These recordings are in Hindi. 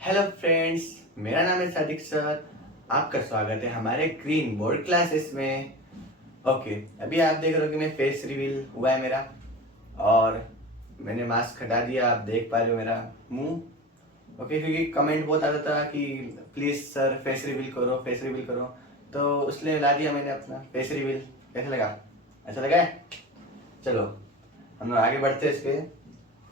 हेलो फ्रेंड्स, मेरा नाम है सादिक सर। आपका स्वागत है हमारे ग्रीन बोर्ड क्लासेस में। ओके, अभी आप देख रहे हो कि मैं फेस रिवील हुआ है मेरा, और मैंने मास्क हटा दिया। आप देख पा रहे हो मेरा मुंह। ओके, क्योंकि कमेंट बहुत आता था कि प्लीज सर फेस रिवील करो, फेस रिवील करो, तो इसलिए ला दिया मैंने अपना फेस रिवील। कैसा लगा? अच्छा लगा है? चलो हम लोग आगे बढ़ते हैं इसके।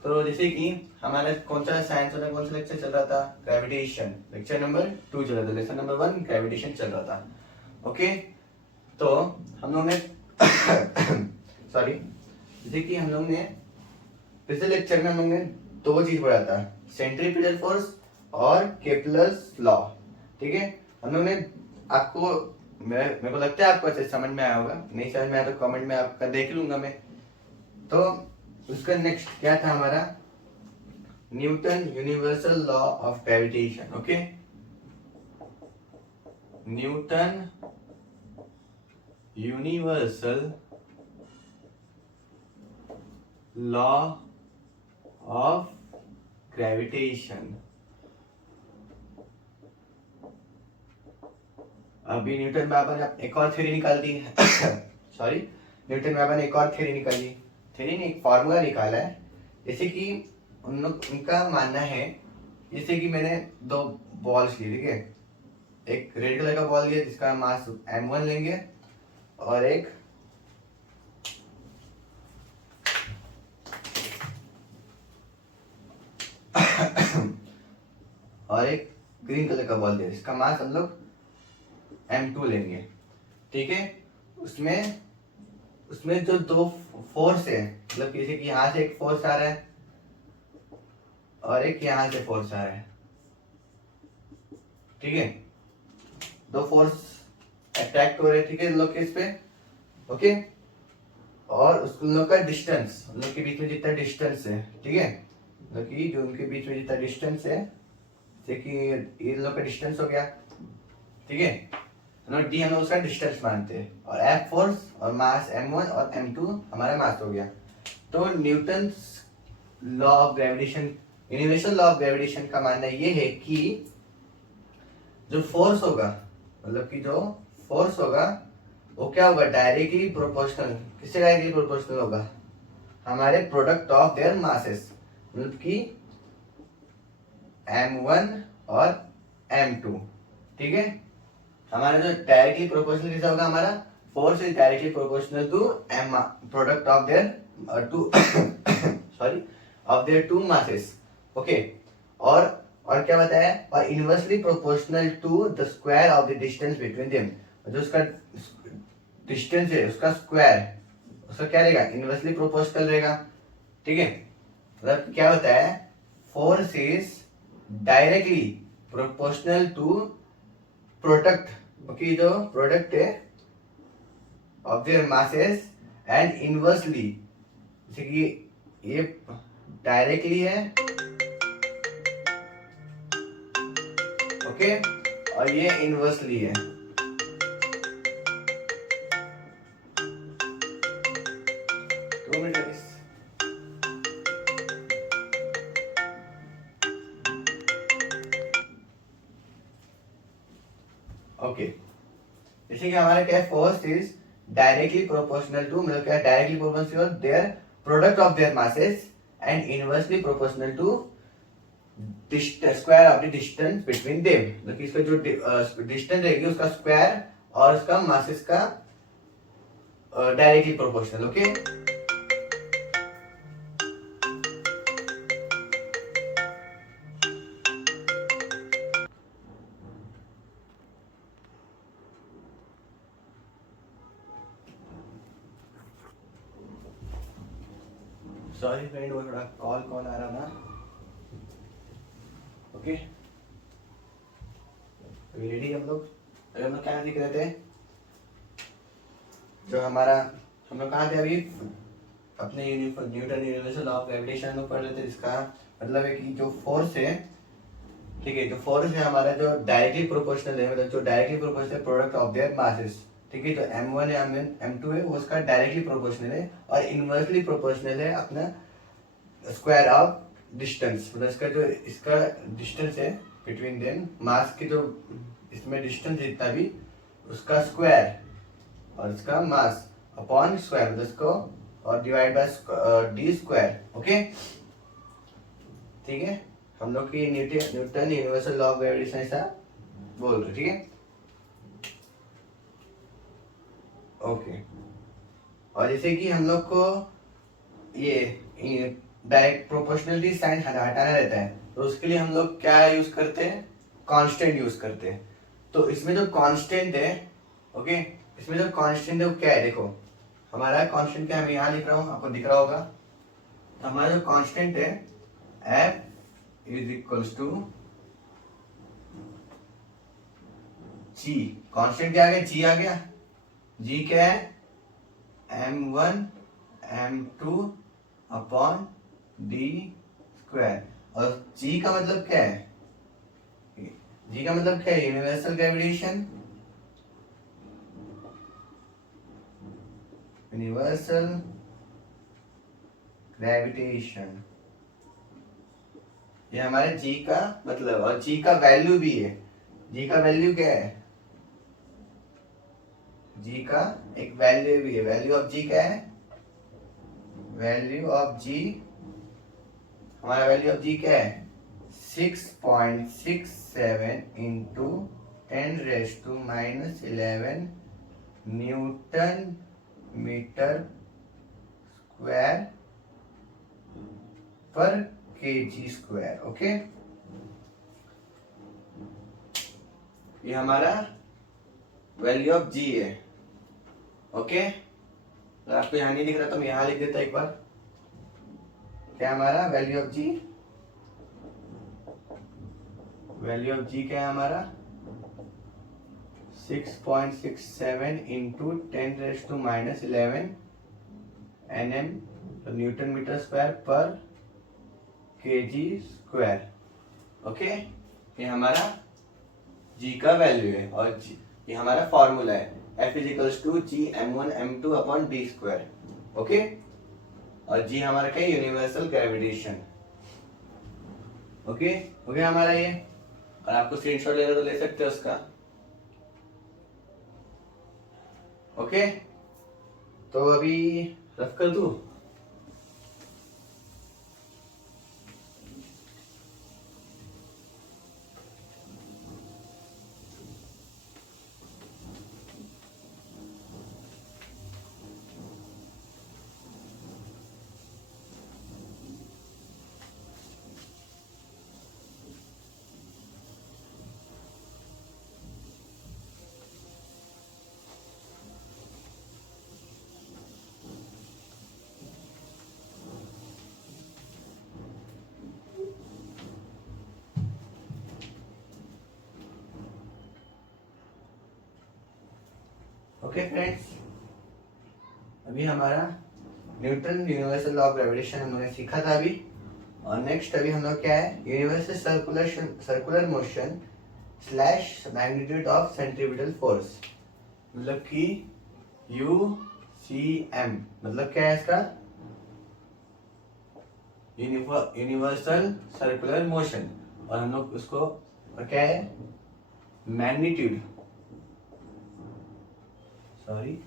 तो जैसे कि हमारा कौन सा साइंस वाला कौन सा लेक्चर चल रहा था? ग्रेविटेशन। लेक्चर नंबर 2 चल रहा था। लेक्चर नंबर 1 ग्रेविटेशन चल रहा था। ओके, तो हम लोग ने सॉरी, जैसे कि हम लोग ने पिछले लेक्चर में हम लोग ने दो चीज पढ़ा था, सेंट्रीपिटल फोर्स और केपलर्स लॉ। ठीक है, हम लोग ने आपको मेरे को लगता है आपको अच्छे समझ में आया होगा। नहीं समझ में आया तो कमेंट में आपका देख लूंगा मैं। तो उसका नेक्स्ट क्या था हमारा? Newton universal law of gravitation. Okay, Newton universal law of gravitation. अभी न्यूटन बाबा ने एक और थ्योरी निकाल दी सॉरी, न्यूटन बाबा ने एक और थ्योरी निकाली। थ्योरी ने एक फॉर्मूला निकाला है। जैसे कि उनका मानना है, जैसे कि मैंने दो बॉल्स लिए, ठीक है, एक रेड कलर का बॉल लिया जिसका मास m1 लेंगे, और एक ग्रीन कलर का बॉल लिया जिसका मास हम लोग m2 लेंगे। ठीक है, उसमें उसमें जो दो फोर्स है, मतलब जैसे कि यहाँ से एक फोर्स आ रहा है और एक यहाँ से फोर्स आ रहा है। ठीक है, दो फोर्स अट्रैक्ट हो रहे हैं, ठीक है, लोग इस पे। ओके, और उस लोग का डिस्टेंस, उन लोग के बीच में जितना डिस्टेंस है, ठीक है, मतलब कि जो उनके बीच में जितना डिस्टेंस है, जैसे कि इन लोग का डिस्टेंस हो गया, ठीक है, डी हम लोग उसका डिस्टेंस मानते हैं, और एफ फोर्स और मास m1 और m2 हमारा मास हो गया। तो Newton law of gravitation, universal law of gravitation का मानना ये है कि जो फोर्स होगा, मतलब कि जो फोर्स होगा वो क्या होगा? Directly proportional. किससे डायरेक्टली प्रोपोर्शनल होगा? हमारे प्रोडक्ट ऑफ देयर मासेस, मतलब कि m1 और m2। ठीक है, हमारा जो डायरेक्टली प्रोपोर्शनल कैसा होगा? हमारा force is directly proportional to m product of their two sorry of their two masses. Okay, और क्या बताया? और inversely proportional to the square of the distance between them. जो उसका डिस्टेंस है उसका स्क्वायर, उसका क्या रहेगा? इनवर्सली प्रोपोर्शनल रहेगा। ठीक है, मतलब क्या होता है? Force is directly proportional to product, okay, जो प्रोडक्ट है of their masses, and inversely, जैसे कि ये डायरेक्टली है, ओके, और ये इनवर्सली है। 2 मिनट प्लीज। ओके, जैसे कि हमारा क्या है? Force is directly proportional to, मतलब क्या? Directly proportional their product of their masses and inversely proportional to square of the distance between them. मतलब इसका जो डिस्टेंस रहेगी उसका स्क्वायर और उसका मासेस का directly proportional. Okay, sorry friend, वो थोड़ा कॉल आ रहा था। ओके, रेडी हम लोग? अरे हम लोग क्या दिख रहे थे? जो हमारा, हम लोग कहाँ थे अभी? अपने Newton universal law of gravitation में पढ़ रहे थे, जिसका मतलब है कि जो फोर्स है, ठीक है, जो फोर्स है हमारा जो डायरेक्टली प्रोपोर्शनल है, मतलब जो directly proportional product of their masses. ठीक है, जो m1 है m2 है वो उसका डायरेक्टली प्रोपोर्शनल है, और इनवर्सली प्रोपोर्शनल है अपना स्क्वायर ऑफ डिस्टेंस, मतलब इसका जो इसका डिस्टेंस है बिटवीन देम मास की जो इसमें डिस्टेंस जितना भी उसका स्क्वायर और इसका मास अपॉन स्क्वायर मतलब इसको और divide by D square. Okay ठीक है, हम लोग की Newton universal law of gravitation ऐसा बोल रहे। ठीक है ओके, और जैसे कि हम लोग को ये डायरेक्ट प्रोपोर्शनलिटी साइन हटाना रहता है तो उसके लिए हम लोग क्या यूज करते हैं, कांस्टेंट यूज करते हैं। तो इसमें जो कांस्टेंट है ओके, इसमें जो कांस्टेंट है वो क्या है, देखो हमारा कांस्टेंट क्या है, मैं यहाँ लिख रहा हूँ आपको दिख रहा होगा। तो हमारा जो कांस्टेंट है F is equals to G। Constant क्या आ गया, G आ गया। G क्या है, M1 M2 upon D square. और G का मतलब क्या है, G का मतलब क्या है, यूनिवर्सल ग्रेविटेशन। यूनिवर्सल ग्रेविटेशन ये हमारे G का मतलब, और G का वैल्यू भी है। G का वैल्यू क्या है, G का एक वैल्यू भी है। वैल्यू ऑफ G क्या है, वैल्यू ऑफ G, हमारा वैल्यू ऑफ G क्या है 6.67 इंटू 10⁻⁻11 न्यूटन मीटर स्क्वायर पर केजी स्क्वायर। ओके, ये हमारा वैल्यू ऑफ G है। ओके, अगर आपको यहाँ नहीं दिख रहा तो मैं यहाँ लिख देता एक बार। क्या हमारा value of G, value of G क्या है हमारा 6.67 इंटू 10⁻⁻11 nm तो न्यूटन मीटर स्क्वायर पर केजी स्क्वायर। ओके, ये हमारा G का वैल्यू है और ये हमारा फॉर्मूला है F is equals to G M1 M2 upon D square. Okay, और G हमारा क्या है, यूनिवर्सल ग्रेविटेशन। ओके हो गया हमारा ये, और आपको स्क्रीनशॉट लेना तो ले सकते हो उसका। ओके, तो अभी रफ कर दूं। ओके फ्रेंड्स, अभी हमारा Newton universal law of gravitation हम लोगों ने सीखा था अभी। और नेक्स्ट अभी हम लोग क्या है, universal circular motion slash magnitude of centripetal force, मतलब कि UCM मतलब क्या है इसका, यूनिवर्सल सर्कुलर मोशन। और हम लोग उसको और क्या है, magnitude, sorry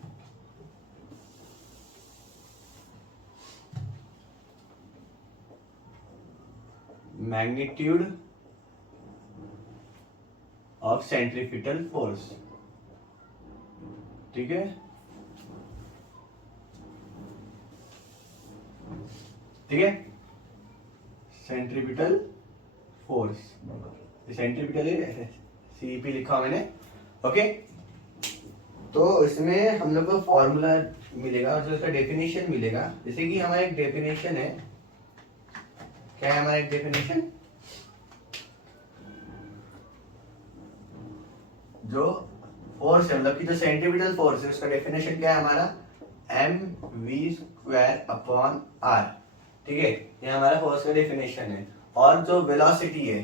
magnitude of centripetal force. ठीक है, ठीक है, सेंट्रीपिटल फोर्स, सेंट्रीपिटल है, CP लिखा हुआ मैंने। ओके, तो इसमें हम लोग को फॉर्मूला मिलेगा और जो इसका डेफिनेशन मिलेगा, जैसे कि हमारा एक डेफिनेशन है, क्या है हमारा एक डेफिनेशन, जो फोर्स है मतलब कि जो सेंट्रीपिटल फोर्स है उसका डेफिनेशन क्या है हमारा mv² अपॉन r। ठीक है, ये हमारा फोर्स का डेफिनेशन है। और जो वेलोसिटी है,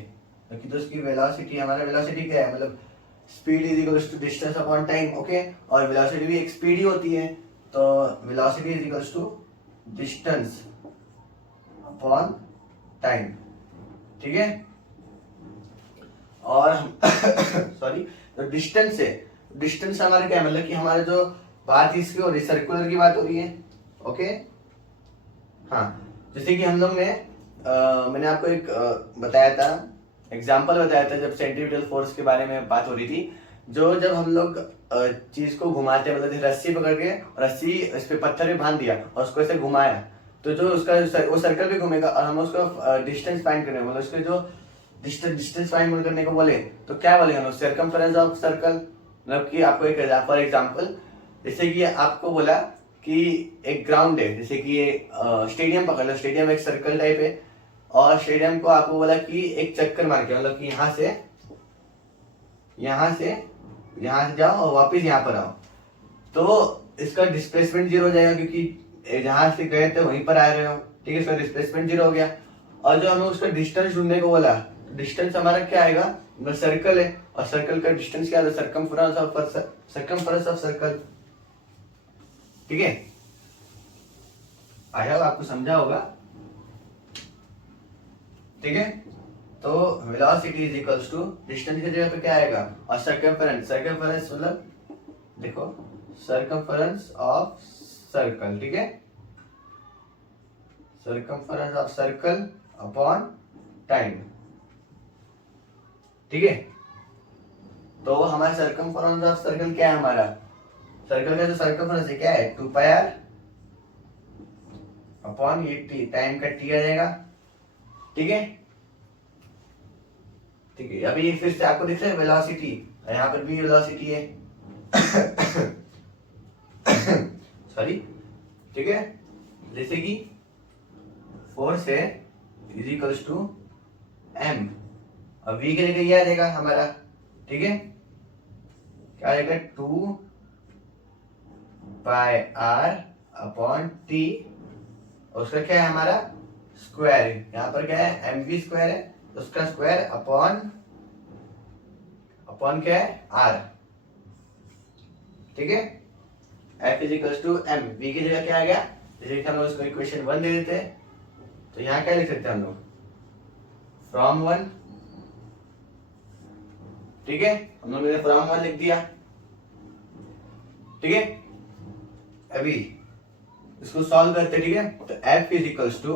कि जो उसकी वेलोसिटी, हमारा वेलोसिटी क्या है, मतलब speed is equals to distance upon time. Okay, और वेलोसिटी भी एक स्पीड ही होती है, तो velocity is equals to distance upon time. ठीक है, और सॉरी, जो डिस्टेंस है, डिस्टेंस हमारे क्या है, मतलब कि हमारे जो बात इसकी हो रही है सर्कुलर की बात हो रही है। ओके, हाँ, जैसे कि हम लोग ने मैंने आपको एक बताया था, एग्जाम्पल बताया था जब सेंट्रीपिटल फोर्स के बारे में बात हो रही थी। जो जब हम लोग चीज को घुमाते हैं, मतलब जैसे रस्सी पकड़ के, रस्सी इस पे पत्थर पे बांध दिया और उसको ऐसे घुमाया, तो जो उसका वो सर्कल पे घूमेगा और हम उसको डिस्टेंस फाइंड करेंगे, मतलब उसके जो डिस्टेंस फाइंड करने को बोले तो क्या बोलेंगे हम लोग, सर्कमफेरेंस ऑफ सर्कल। मतलब कि आपको एक फॉर एग्जांपल, जैसे कि आपको बोला कि एक ग्राउंड है, जैसे कि ये स्टेडियम पकड़ लो, स्टेडियम एक सर्कल टाइप है, और स्टेडियम को आपको बोला कि एक चक्कर मार के, मतलब कि यहाँ से जाओ और वापस यहाँ पर आओ, तो इसका डिस्प्लेसमेंट जीरो हो जाएगा, क्योंकि जहां से गए थे वहीं पर आ रहे हो। ठीक है, इसका डिस्प्लेसमेंट जीरो हो गया। और जो हमें उसका डिस्टेंस ढूंढने को बोला, डिस्टेंस हमारा क्या आएगा, मतलब सर्कल है और सर्कल का डिस्टेंस क्या है, सर्कमफेरेंस ऑफ सर्कल। ठीक है, आया आपको समझा होगा। ठीक है, तो velocity is equals to distance की जगह पे क्या आएगा, और सर्कमफेरेंस, सर्कमफेरेंस मतलब देखो सर्कमफेरेंस ऑफ सर्कल। ठीक है, circumference of circle upon time. ठीक है, तो हमारा सर्कमफेरेंस ऑफ सर्कल क्या है, हमारा सर्कल का जो सर्कमफेरेंस है क्या है, 2πr अपॉन ये टी, टाइम का टी आ जाएगा। ठीक है, ठीक है, अभी फिर से आपको दिख रहा है वेलोसिटी, यहाँ पर भी वेलोसिटी है। सॉरी, ठीक है, जैसे कि फोर्स है इज इक्वल्स टू एम, और वी के जगह ये आ जाएगा हमारा। ठीक है, क्या आ जाएगा, 2πr अपॉन टी, उसका क्या है हमारा स्क्वायर, यहाँ पर क्या है एम वी स्क्वायर है, उसका स्क्वायर अपॉन क्या है आर। ठीक है, F is equals to M, V की जगह क्या आ गया, जैसे कि हम लोग इसको इक्वेशन 1 दे देते हैं, तो यहाँ क्या लिख सकते हैं हम लोग, फ्रॉम 1। ठीक है, हम लोग ने फ्रॉम 1 लिख दिया। ठीक है, अभी इसको सॉल्व करते। ठीक है, तो F is equals to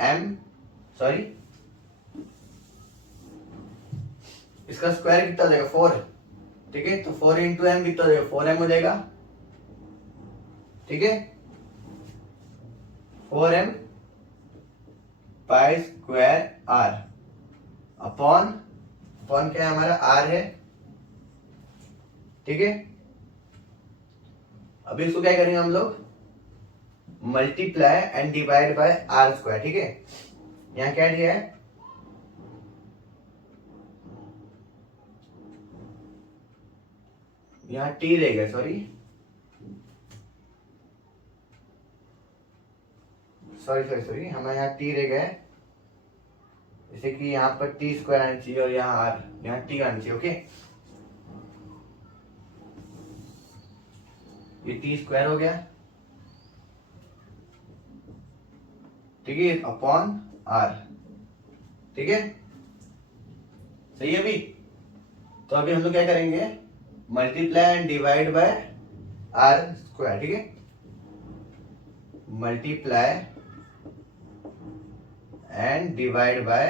M, sorry इसका स्क्वायर कितना हो जाएगा 4। ठीक है, तो 4 इंटू एम कितना हो जाएगा, 4m हो जाएगा। ठीक है, 4m pi square are upon क्या है हमारा आर है। ठीक है, अभी इसको क्या करेंगे हम लोग, multiply and divide by R square. ठीक है, यहां क्या दिया है, यहां टी रहेगा, सॉरी हमारे यहाँ टी रह गया, जैसे कि यहाँ पर टी स्क्वायर आना चाहिए और यहाँ आर, यहाँ टी आना चाहिए। ओके, ये टी स्क्वायर हो गया। ठीक है, अपॉन आर। ठीक है, सही है। अभी तो अभी हम लोग क्या करेंगे, multiply and divide by R square. ठीक है, multiply and divide by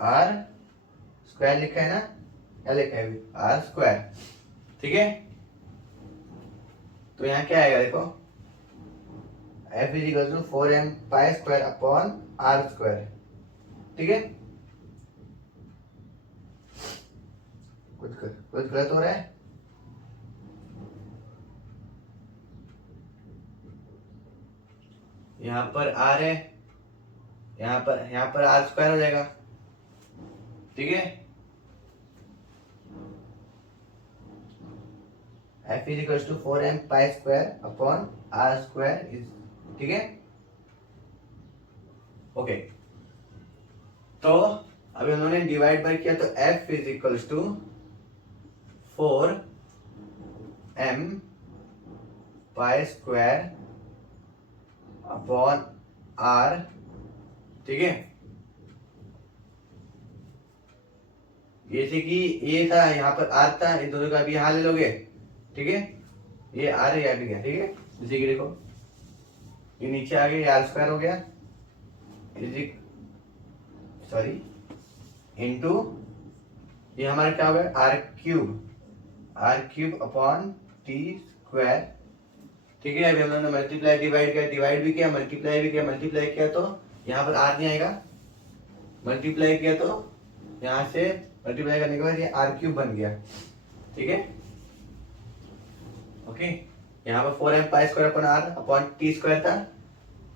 R square लिखा है ना, क्या लिखा है आर स्क्वायर। ठीक है, तो यहाँ क्या आएगा देखो, F is equal to 4m pi square upon R square. ठीक है, कुछ गलत हो रहा है, यहाँ पर आर है, यहाँ पर आर स्क्वायर हो जाएगा। ठीक है, F is equal to 4m pi square upon R square is. ठीक है, ओके, तो अभी हम लोगों ने डिवाइड बाय किया, तो F is equal to 4m pi square upon R. ठीक है, जैसे कि ये था, यहाँ पर आर था, इन दोनों का भी यहाँ ले लोगे, ठीक है, ये आर है, गया, ठीक है। जैसे कि देखो ये नीचे आ गया, आर स्क्वायर हो गया, सॉरी इनटू ये हमारा क्या होगा, R cube upon T square, ठीक है। अभी हम लोगों ने मल्टीप्लाई डिवाइड भी किया, मल्टीप्लाई किया तो यहाँ पर आर नहीं आएगा, मल्टीप्लाई किया तो यहाँ से मल्टीप्लाई करने के बाद ये आर क्यूब बन गया, ठीक है, ओके। यहाँ पर 4m pi square upon R upon T square था,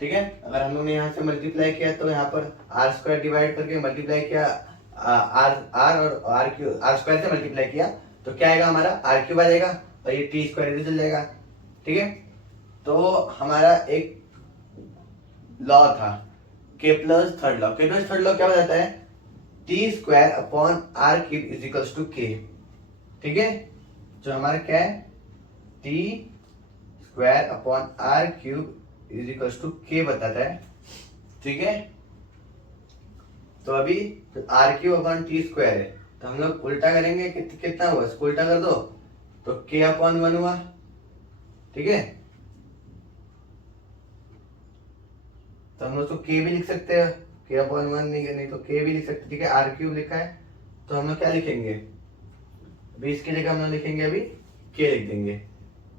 ठीक है। अगर हम लोग ने यहाँ से मल्टीप्लाई किया तो यहाँ पर आर स्क्वायर डिवाइड करके मल्टीप्लाई किया, आर और आर क्यूब, आर स्क्वायर से मल्टीप्लाई किया तो क्या आएगा हमारा, आर क्यूब आ जाएगा और ये टी स्क्वायर इधर चल जाएगा, ठीक है। तो हमारा एक लॉ था के प्लस थर्ड लॉ, क्या बताता है, T square upon R cube is equals to K, ठीक है। जो हमारा क्या है, T square upon R cube is equals to K बताता है, ठीक है। तो अभी R cube upon T square है, तो हम लोग उल्टा करेंगे, कितना हुआ, इसको उल्टा कर दो तो के अपॉन 1 हुआ, ठीक है। तो हम लोग तो के भी लिख सकते हैं, के अपॉन 1 नहीं तो के भी लिख सकते, ठीक है। आर क्यूब लिखा है तो हम लोग क्या लिखेंगे, अभी इसकी जगह हम लोग लिखेंगे अभी के लिख देंगे,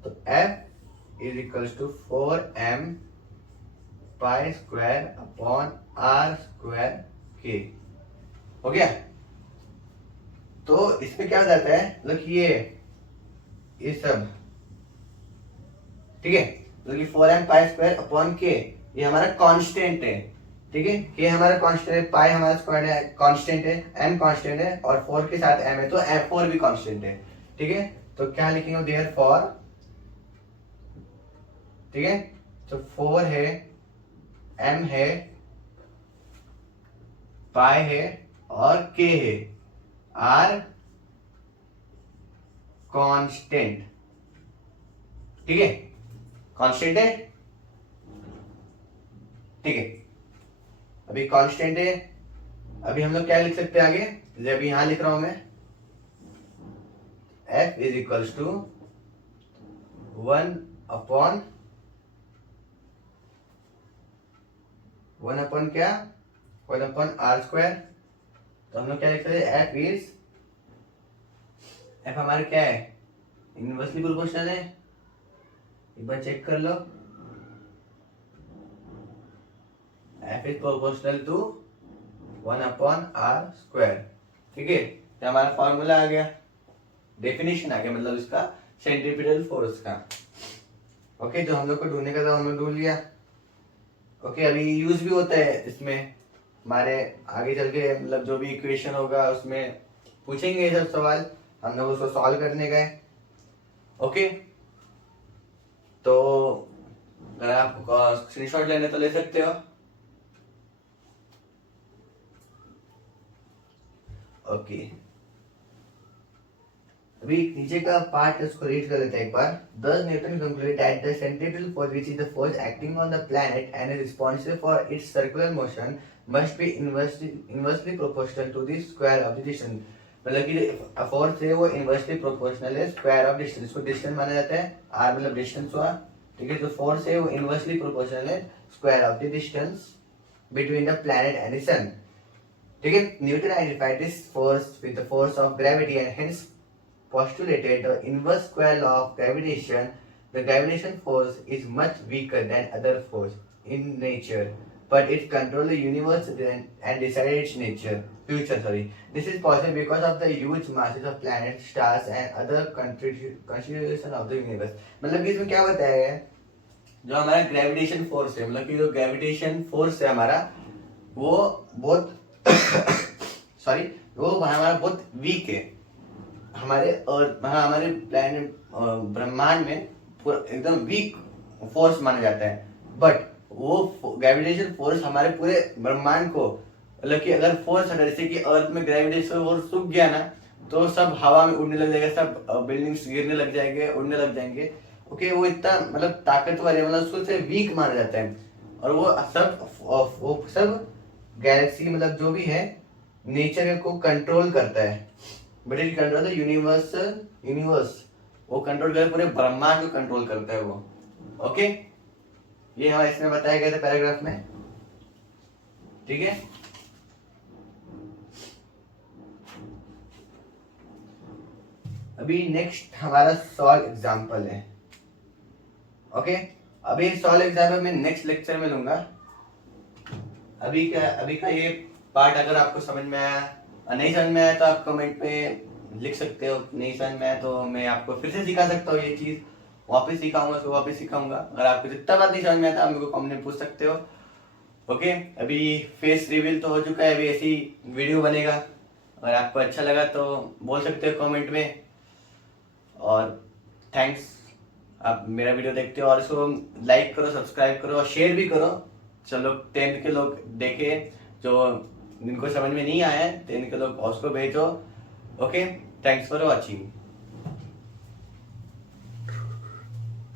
तो F is equals to 4m pi square upon R square K, हो गया। तो इसमें क्या हो जाता है, मतलब ये सब, ठीक है, मतलब कि 4m पाई स्क्वायर अपॉन के ये हमारा कांस्टेंट है, ठीक है। के हमारा कांस्टेंट है, पाई हमारा स्क्वायर है, कांस्टेंट है, m कांस्टेंट है और 4 के साथ m है तो f4 भी कांस्टेंट है, ठीक है। तो क्या लिखेंगे, देयरफॉर, ठीक है, तो 4 है, m है, पाई है और k है, आर कांस्टेंट, ठीक है, कांस्टेंट है, ठीक है। अभी कांस्टेंट है, अभी हम लोग क्या लिख सकते हैं आगे, जैसे अभी यहां लिख रहा हूं मैं, f is equals to 1 upon क्या, 1 अपॉन आर स्क्वायर। तो हम लोग क्या लिख सकते हैं, f हमारा क्या है, इनवर्सली प्रोपोर्शनल है, एक बार चेक कर लो, f is proportional to 1 upon R square, ठीक है। तो हमारा फॉर्मूला आ गया, डेफिनेशन आ गया, मतलब इसका सेंट्रीपिटल फोर्स का, ओके। जो हम लोग को ढूंढने का था हमने ढूंढ लिया, ओके। अभी यूज भी होता है इसमें, हमारे आगे चल के मतलब जो भी इक्वेशन होगा उसमें पूछेंगे ये सब सवाल, हम लोग उसको सॉल्व करने गए, ओके। तो अगर आप स्क्रीनशॉट लेने तो ले सकते हो, ओके। अभी नीचे का पार्ट है उसको रीड कर लेते हैं एक बार। Thus Newton concluded that the centripetal force, which is the force acting on the planet and is responsible for its circular motion, must be inversely proportional to the square of the distance। मतलब कि फोर्स है वो इनवर्सली प्रोपोर्शनल है स्क्वायर ऑफ डिस्टेंस, इसको डिस्टेंस माना जाता है, आर मतलब डिस्टेंस हुआ, ठीक है। जो फोर्स है वो इनवर्सली प्रोपोर्शनल है square of the distance between the planet and the sun, ठीक है। Newton identified this force with the force of gravity and hence postulated the inverse square law of gravitation. The gravitation force is much weaker than other force in nature, but it controls the universe and decides its future. This is possible because of the huge masses of planets, stars, and other constitution of the universe. मतलब कि इसमें क्या बताया गया है, जो हमारा ग्रेविटेशन फोर्स है, मतलब कि जो ग्रेविटेशन फोर्स है हमारा वो बहुत सॉरी वो हमारा बहुत वीक है, हमारे अर्थ हमारे प्लैनेट ब्रह्मांड में पूरा एकदम वीक फोर्स माना जाता है, बट वो ग्रेविटेशन फोर्स हमारे पूरे ब्रह्मांड को, मतलब कि अगर फोर्स अगर जैसे कि अर्थ में ग्रेविटेशन फोर्स सूख गया ना तो सब हवा में उड़ने लग जाएगा, सब बिल्डिंग्स गिरने लग जाएंगे, उड़ने लग जाएंगे, ओके। वो इतना मतलब ताकतवर है, मतलब उसको से वीक माना जाता है, और वो सब गैलेक्सी मतलब जो भी है नेचर को कंट्रोल करता है, but it control the universe. वो कंट्रोल करता है, पूरे ब्रह्मांड को कंट्रोल करता है वो। ओके, ये हमारे इसमें बताया गया था पैराग्राफ में, ठीक है। अभी नेक्स्ट हमारा सॉल्व एग्जाम्पल है। ओके, अभी सॉल्व एग्जाम्पल मैं नेक्स्ट लेक्चर में लूंगा। अभी का ये पार्ट अगर आपको समझ में आया, नहीं समझ में आया तो आप कमेंट पे लिख सकते हो, नहीं समझ में आया तो मैं आपको फिर से सिखा सकता हूँ, ये चीज वापस सिखाऊंगा, उसको वापस सिखाऊंगा। अगर आपको जितना बात नहीं समझ में आता आप मेरे को कमेंट में पूछ सकते हो। ओके, अभी फेस रिवील तो हो चुका है, अभी ऐसी वीडियो बनेगा। अगर आपको अच्छा लगा तो बोल सकते हो कमेंट में। और थैंक्स, आप मेरा वीडियो देखते हो और इसको लाइक करो, सब्सक्राइब करो और शेयर भी करो। चलो 10th के लोग देखे, जो जिनको समझ में नहीं आया है 10th के लोग उसको भेजो। Okay, thanks for watching.